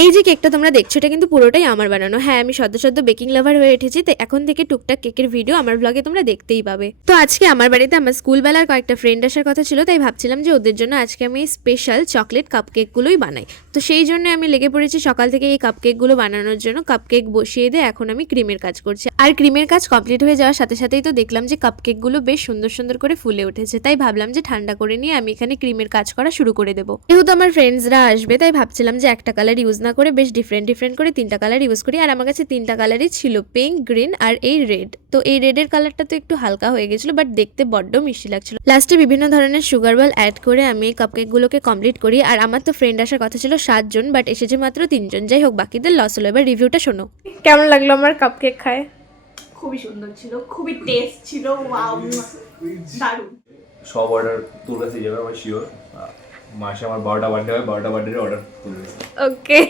এই যে কেকটা তোমরা দেখছো এটা কিন্তু পুরোটাই আমার বানানো। হ্যাঁ, আমি সদ্য সদ্য বেকিং লাভার হয়ে উঠেছি, তো এখন থেকে টুকটাক কেকের ভিডিও আমার ব্লগে তোমরা দেখতেই পাবে। তো আজকে আমার বাড়িতে আমার স্কুলবেলার কয়েকটা ফ্রেন্ড আসার কথা ছিল, তাই ভাবছিলাম যে ওদের জন্য আজকে আমি স্পেশাল চকলেট কাপকেকগুলোই বানাই। তো সেই জন্য আমি লেগে পড়েছি সকাল থেকে এই কাপকেকগুলো বানানোর জন্য। কাপকেক বসিয়ে দিয়ে এখন আমি ক্রিমের কাজ করছি, আর ক্রিমের কাজ কমপ্লিট হয়ে যাওয়ার সাথে সাথেই তো দেখলাম যে কাপকেকগুলো বেশ সুন্দর সুন্দর করে ফুলে উঠেছে, তাই ভাবলাম যে ঠান্ডা করে নিয়ে আমি এখানে ক্রিমের কাজ করা শুরু করে দেবো। যেহেতু আমার ফ্রেন্ডসরা আসবে, তাই ভাবছিলাম যে একটা কালার ইউজ না করে বেশ ডিফারেন্ট করে তিনটা কালার ইউজ করি। আর আমার কাছে তিনটা কালারই ছিল, পিঙ্ক, গ্রিন আর এই রেড। তো এই রেডের কালারটা তো একটু হালকা হয়ে গেছিল, বাট দেখতে বড্ড মিষ্টি লাগছিল। লাস্টে বিভিন্ন ধরনের সুগার বল অ্যাড করে আমি এই কাপকেকগুলোকে কমপ্লিট করি। আর আমার তো ফ্রেন্ড আসার কথা ছিল 7 জন, বাট এসেছে মাত্র 3 জন। যাই হোক, বাকিদের লস হলো। এবার রিভিউটা শোনো। কেমন লাগলো আমার কাপকেক খায়? খুবই সুন্দর ছিল, খুবই টেস্ট ছিল, ওয়াও, দারুণ। সব অর্ডার তোর কাছেই যাবে, আমার শিওর। মাসে আমার 12টা বার্থডে হয়, 12টা বার্থডে অর্ডার করবে। ওকে।